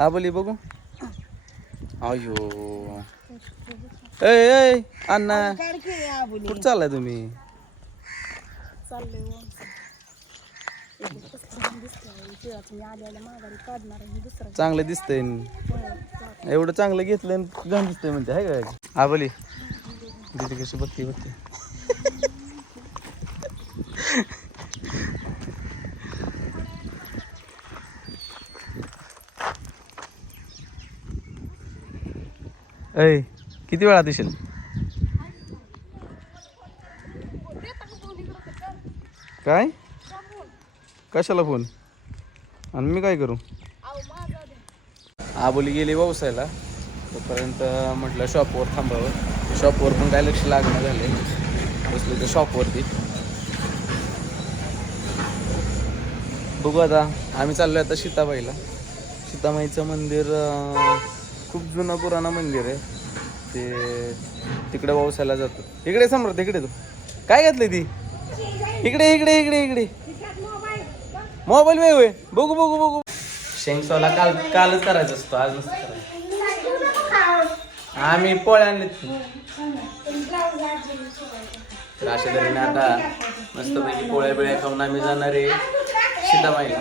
आबोली बघू. अयो ए अण्णा कुठं चाललाय तुम्ही? चांगलं दिसतंय. एवढं चांगलं घेतलं घाण दिसतंय म्हणते आहे काय? आबोली दीदी कशी बघते बघते. ऐ किती वेळा दिसेल? काय कशाला फोन आणि मी काय करू? आबोली गेली व्यवसायाला तोपर्यंत म्हटलं शॉपवर थांबावं. शॉपवर पण काय लक्ष लागणं झाले. बसले तर शॉपवरती. बघू आता आम्ही चाललोय आता सीताबाईला. सीताबाईचं मंदिर खूप जुनं पुराणं मंदिर आहे ते. तिकडे व्यवसायाला जातो. इकडे समोर तिकडे. तू काय घेतलंय ती? इकडे इकडे इकडे इकडे मोबाईल वेळ बघू बघू बघू. शेंगसोला कालच करायचा असतो, आज नसतं करायचं. आम्ही पोळ्या आणले. तर अशा तऱ्हेने आता मस्तपैकी पोळ्या बिळ्या खाऊन आम्ही जाणार आहे सीताबाईला.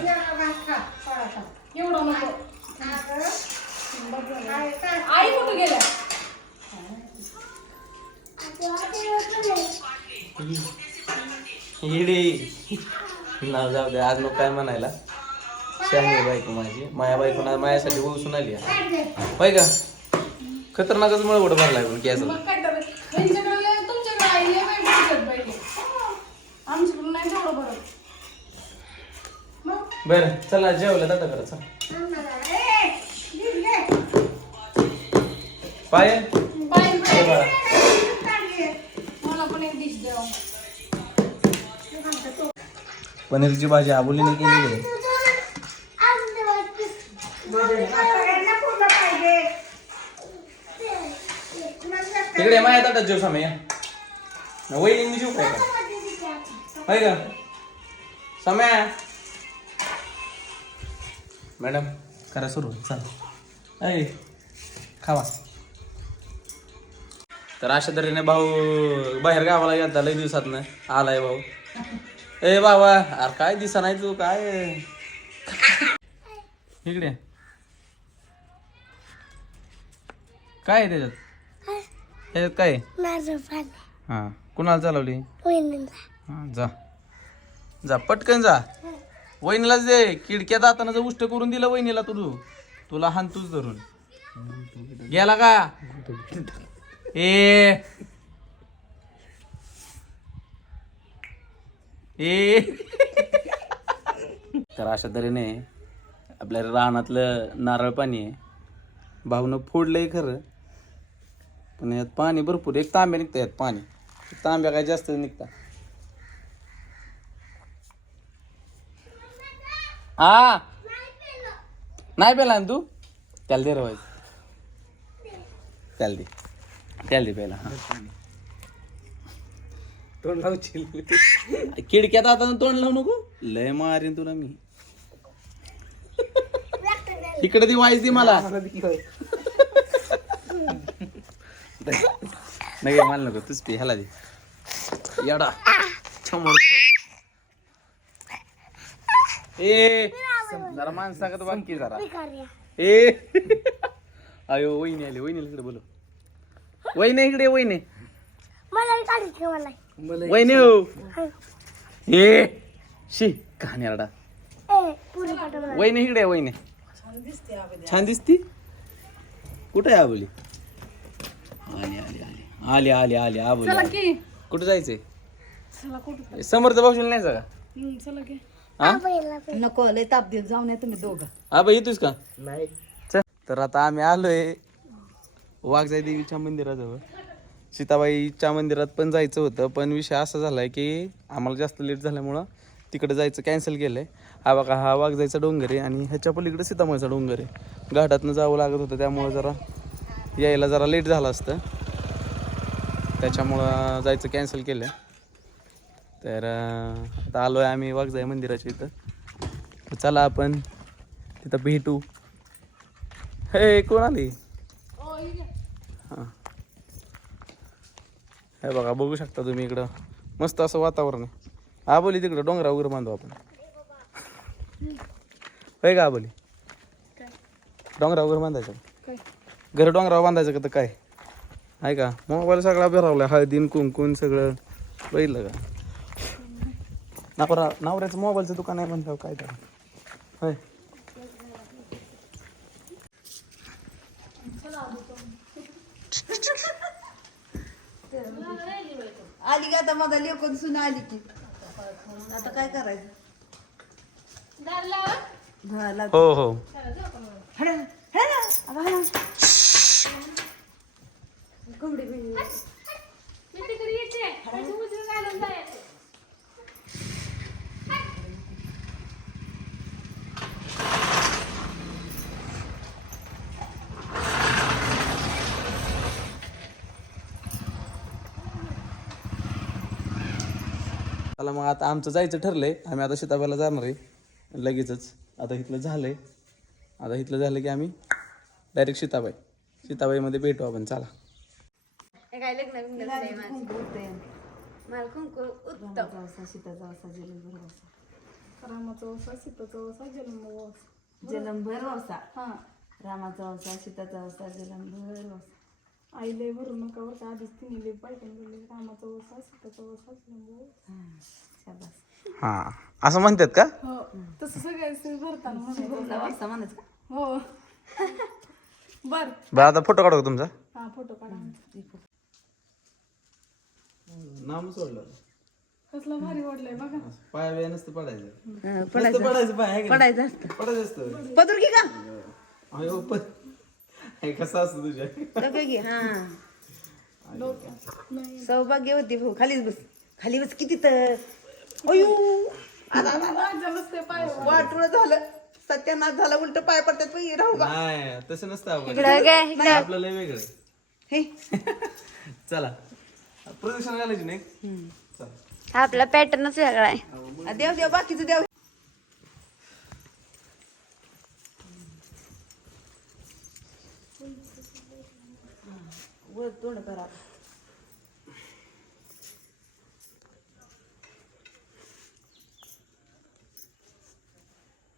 आई कुठे गेल्या? नाव जाऊ दे. आज मग काय म्हणायला शहाणी बायको माझी माया बायको ना माझ्यासाठी बोसून आली होय का? खतरनाकच मळवड भरलाय पण की असं. बरं चला जेवलं दादा करायचं. पाय मला पण एक डिश द्या. पनीरची भाजी आबोलीने केलेली आहे. तिकडे माया ताटात जेव सामे वहिनी जेव काय का का सम्या. मॅडम करा सुरू चल ऐ खावा. तर अशा तऱ्हेने भाऊ बाहेर गावाला गेला लई दिवसातनं आलाय भाऊ. ए बाबा अरे काय दिसा नाही तू काय इकडे काय आहे त्याच्यात? त्याच्यात काय आहे? हा कुणाला चालवली? हा जा जा पटकन जा. वहिनीलाच दे. किडक्यात हातानं जर उष्ट करून दिलं वहिनीला तुला हाणतूच धरून. गेला का? ए ए तर अशा तऱ्हेने आपल्या रानातलं नारळ पाणी आहे. भाऊनं फोडलंय खरं पण यात पाणी भरपूर. एक तांब्या निघतं यात पाणी. तांब्या काय जास्त निघता. हा नाही पेला ना तू? त्याला दे रवायचं. त्याला दे प्यायला. तोंड लावशील खिडक्यात आता तोंड लावू नको. लय मारीन तुला मी. इकडे ती वाईस दे मला. नाही मला नको तूच पी. ह्याला दे येडा समोर. ए जरा माणसागत बाकी जरा. ए अयो वहिनी आली. वहिनीला इकडे बोलव. वहिनी इकडे. वहिनी वहिनी हो ए शी कहाण्यारडा. वहिनी इकडे. वहिनी छान दिसती. कुठे आहे आबोली? आली आली आली आली आली आली आबोली. कुठे जायचंय? समर्थ भाऊशील नाही का? नको लय ताप देत जाऊ नये तुम्ही दोघं. आबा येतोस का? नाही. तर आता आम्ही आलोय वाघजाई देवीच्या मंदिराजवळ. सीताबाईच्या मंदिरात पण जायचं होतं पण विषय असा झालाय की आम्हाला जास्त लेट झाल्यामुळं तिकडे जायचं कॅन्सल केलंय. हा बघा हा वाघजाईचा डोंगर आहे आणि ह्याच्या पलीकडे सीतामाईचा डोंगर आहे. घाटातनं जावं लागत होतं त्यामुळं जरा यायला जरा लेट झालं असतं. त्याच्यामुळं जायचं कॅन्सल केलं. तर आता आलो आहे आम्ही वाघजाई मंदिराच्या इथं. चला आपण तिथं भेटू. हे कोण आली हां हे बघा बघू शकता तुम्ही इकडं मस्त असं वातावरण आहे. आबोली तिकडं डोंगरा वगैरे बांधू आपण होय का आबोली डोंगरा वगैरे बांधायचं घर डोंगरावर बांधायचं का तर काय आहे का मोबाईल सगळा फिरवला हळदीन कुंकून सगळं बघितलं का नवऱ्याचं मोबाईलचं दुकान आहे म्हणलं काय तर होय आली का आता माझा लेकून सुन आली की आता काय करायचं हो हो चला मग आता आमचं जायचं ठरलंय आम्ही आता सीताबाईला जाणार आहे लगेचच आता इथलं झालंय आता इथलं झालं की आम्ही डायरेक्ट सीताबाईमध्ये भेटू आपण चला काय लग्न बिग्न झालंय माझं. मला कुंकू उत्तम रामाचा वसा सीताचा वसा जन्म जलमभर वसा रामाचा वसा सीताचा वसा जलमभर वसा आई लय भरू नका बरं का आधीच तिने लय पायटून गेले रामाचा वसा सीताचा वसा जन्म शाबास हां असं म्हणतात का हो तसं सगळ्या भरताना म्हणायचं. वसा म्हणायचं का हो बर बरं आता फोटो काढू का तुमचा हा फोटो काढा नाम सोडलं कसला भारी वाटलंय बघा पाय वेळ नसतं पडायचं पडायचं पाय पडायचं असतं पडायचं असतं पदर घे का अयो पण हे कसं असतं तुझ्या डोकं घे हा नाही सौभाग्य होती भाऊ खाली बस किती तर अयो माझ्या नसते पाय वाटूळ झालं सत्यानाश झाला उलट पाय पडतात पण राहू का नाही तसं नसतं आपण इकडं काय आपलं लय वेगळं हे चला प्रदूषण घालायची नाही चला आपला पॅटर्नच वेगळा आहे. देव देव बाकीचं देव वर तोंड करा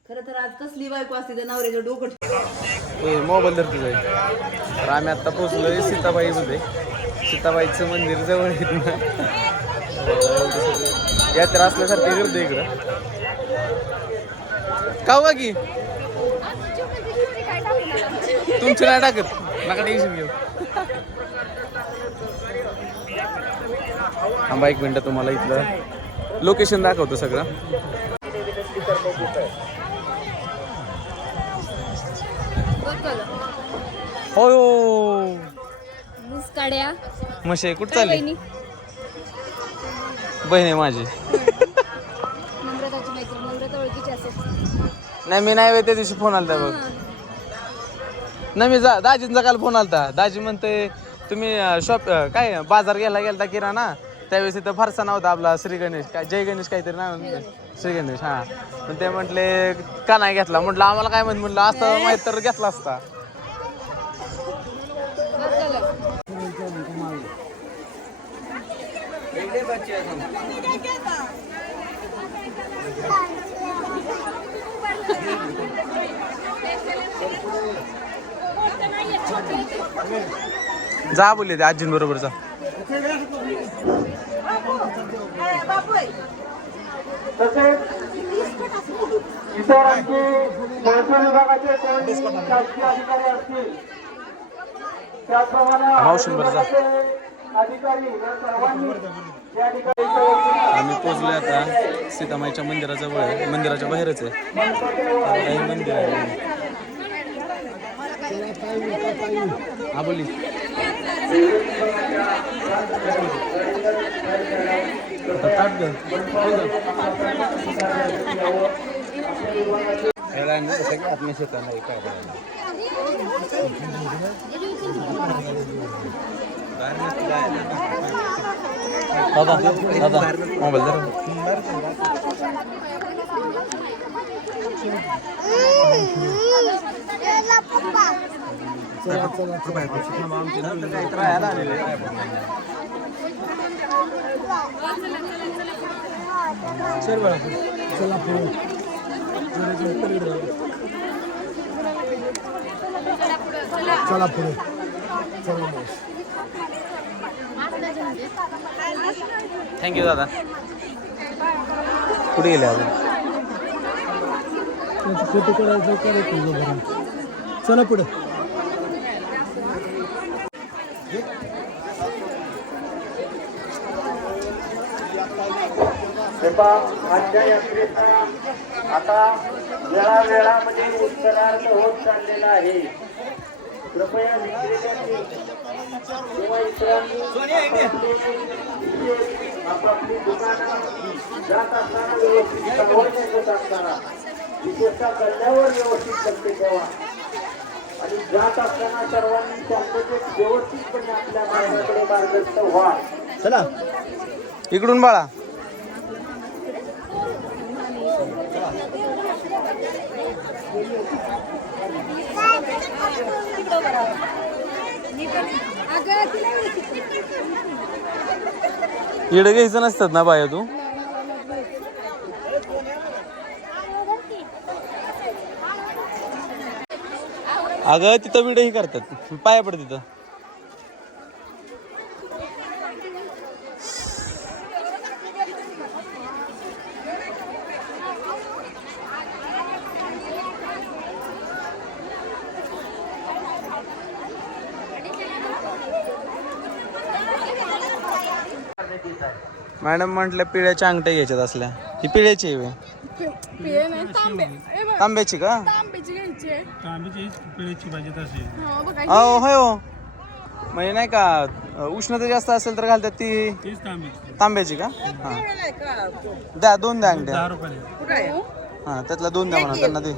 खरं तर आज कसली बायको असते तर नवऱ्याचं डोकं मोबाईल धरतो जाईल तर आम्ही आता पोहोचलोय सीताबाईमध्ये सीताबाईचं मंदिर जवळ आहे ना यात्रा असल्यासारखी गर्दी इकडं काव का की तुमची नाही टाकत नका टेन्शन घेऊ थांबा एक मिनिट तुम्हाला इथलं लोकेशन दाखवतो सगळं हो मुसकाड्या मशे कुठं चालली बहीण आहे माझी नम्रताची मैत्रीण नम्रता ओळखीची असेल. नाही मी नाही त्या दिवशी फोन आलता बघ नाही मी दाजींचा काल फोन आलता दाजी म्हणते तुम्ही शॉप काय बाजार गेलता किराणा त्यावेळेस इथं फारसा नव्हता आपला श्री गणेश काय जय गणेश काहीतरी नाव श्री गणेश हां पण ते म्हटले का नाही घेतला म्हटलं आम्हाला काय म्हटलं असतं माहीत तर घेतला असता जा बोलले ते आजीन बरोबर जा इतर आणखी महसूल विभागाचे कोणी शासकीय अधिकारी असतील त्याचप्रमाणे मावशींबर जा अधिकारी या सर्वांनी या ठिकाणी आम्ही पोहोचलोय आता सीतामाईच्या मंदिराजवळ आहे मंदिराच्या बाहेरच आहे काही मंदिर आहे हा बोली दादा दादा मोबाईल जरा चला पुढे थँक्यू दादा. कुठे गेले अजून? फोटो काढायचं करायचं. चला पुढे. आजच्या यात्रेचा आता वेळावेळामध्ये उत्तरार्थ होत चाललेला आहे. कृपया विक्रेत्यांनी किंवा इतरांनी आपापली दुकानं जात असताना व्यवस्थित सांभाळण्यात येत असताना विशेषतः कल्ल्यावर व्यवस्थित लक्ष ठेवा आणि जात असताना सर्वांनी शांततेत व्यवस्थितपणे आपल्या मार्गाकडे मार्गस्थ व्हा. चला इकडून बाळा. इकडे घ्यायचं नसतात ना बाया तू. अगं तिथं व्हिडिओ ही करतात पाया पड तिथं. मॅडम म्हटलं पिळ्याच्या अंगठ्या घ्यायच्यात असल्या. ही पिळ्याची आहे व्हय? पिळे नाही तांबे. तांब्याची का? तांब्याची घ्यायची आहे. पिळीची भाजी तशी. हा बघा हो होय हो. म्हणजे नाही का उष्णता जास्त असेल तर घालतात ती तांब्याची का? हा द्या 2 द्या अंगठ्या. 10 रुपये. हा त्यातला 2 द्या म्हणा त्यांना ते.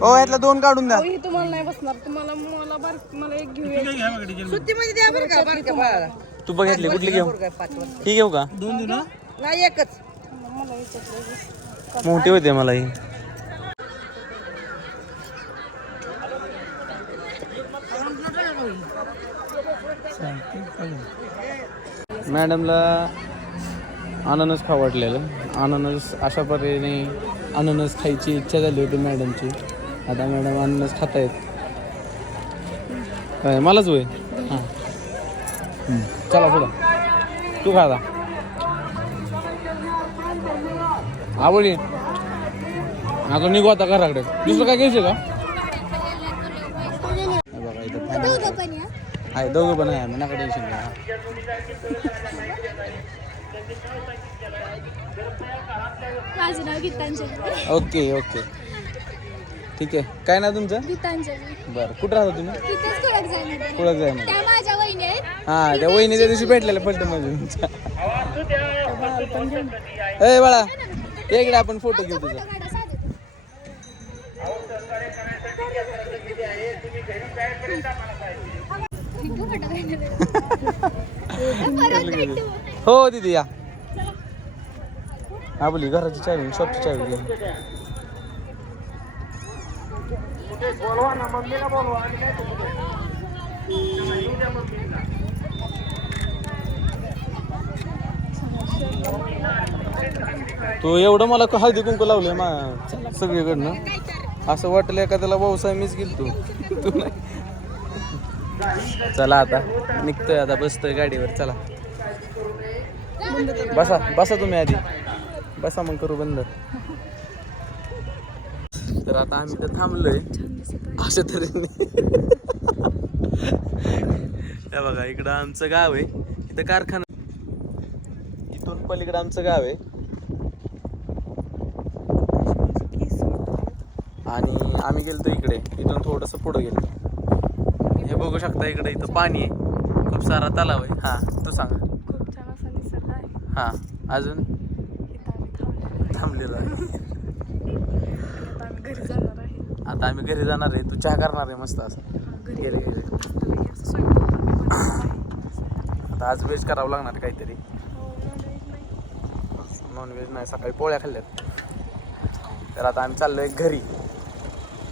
हो यातला 2 काढून द्या. हे तुम्हाला नाही बसणार. तुम्हाला मला एक घेऊया. सुट्टीमध्ये द्या बरं का बारक्या बाळाला. तू बघितली कुठली घेऊ? ही घेऊ का? 2 दे ना. नाही एकच. मला याच्यातलं मोठी होते मला ही. मॅडमला अननस खाऊ वाटलेलं. अननस अशा पद्धतीने अननस खायची इच्छा झाली होती मॅडमची. आता मॅडम अननस खात आहेत. काय मलाच होय? हां चला पुढं. तू खा आता. आवडली. आता निघू आता घराकडे. दुसरं काय घ्यायचं का? बघा इथं आहे दोघं पण आहे. नका टेन्शन घ्या. माझं नाव गीतांजली. ओके ओके ठीक आहे. काय ना तुमचं? गीतांजली. बरं कुठं राहता तुम्ही? तिथेच कुळक जाय कुळक जाय मध्ये. त्या माझ्या वहिनी आहेत. हां त्या वहिनी त्या दिवशी भेटलेल्या फलटण मध्ये तुमच्या. ए बाळा ये इकडे आपण फोटो घेऊ तुझा. काढा साधं. हिंदू फोटो काढणार. परत भेटू. हो दीदी या. हा बोली घराची चावी शॉपची चावी घे. बोलवा ना मम्मीला बोलवा आणि काय तो एवढं मला हळदी कुंकू लावलंय सगळीकडनं. असं वाटलं एखाद्याला भाऊसाहेब मीच गेलतो. तू नाही. चला आता निघतोय. आता बसतोय गाडीवर. चला बसा बसा तुम्ही आधी बसा मग करू बंद. तर आता आम्ही तर थांबलोय अशा तऱ्हेने. हे बघा इकडं आमचं गाव आहे. इथं कारखाना. इथून पलीकडं आमचं गाव आहे. आणि आम्ही गेलतो इकडे. इथून थोडंसं पुढं गेलो. हे बघू शकता इकडे. इथं पाणी आहे. खूप सारा तलाव आहे. हां तू सांग. खूप छान असा निसर्ग आहे. हां अजून इथं आम्ही थांबलेलो आहे. आता आम्ही घरी जाणार आहे. आता आम्ही घरी जाणार आहे. तू चहा करणार आहे मस्त असं गेले गेले. मस्तपैकी असं स्वयंपाक आम्ही बनवणार आहे. आता आज व्हेज करावं लागणार आहे काहीतरी. नॉनव्हेज नाही. सकाळी पोळ्या खाल्ल्यात. तर आता आम्ही चाललोय घरी.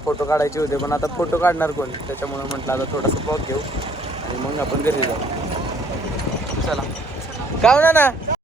फोटो काढायचे होते, पण आता फोटो काढणार कोण, त्याच्यामुळे म्हटलं आता थोडासा ब्लॉग घेऊ आणि मग आपण घरी जाऊ. चला का ना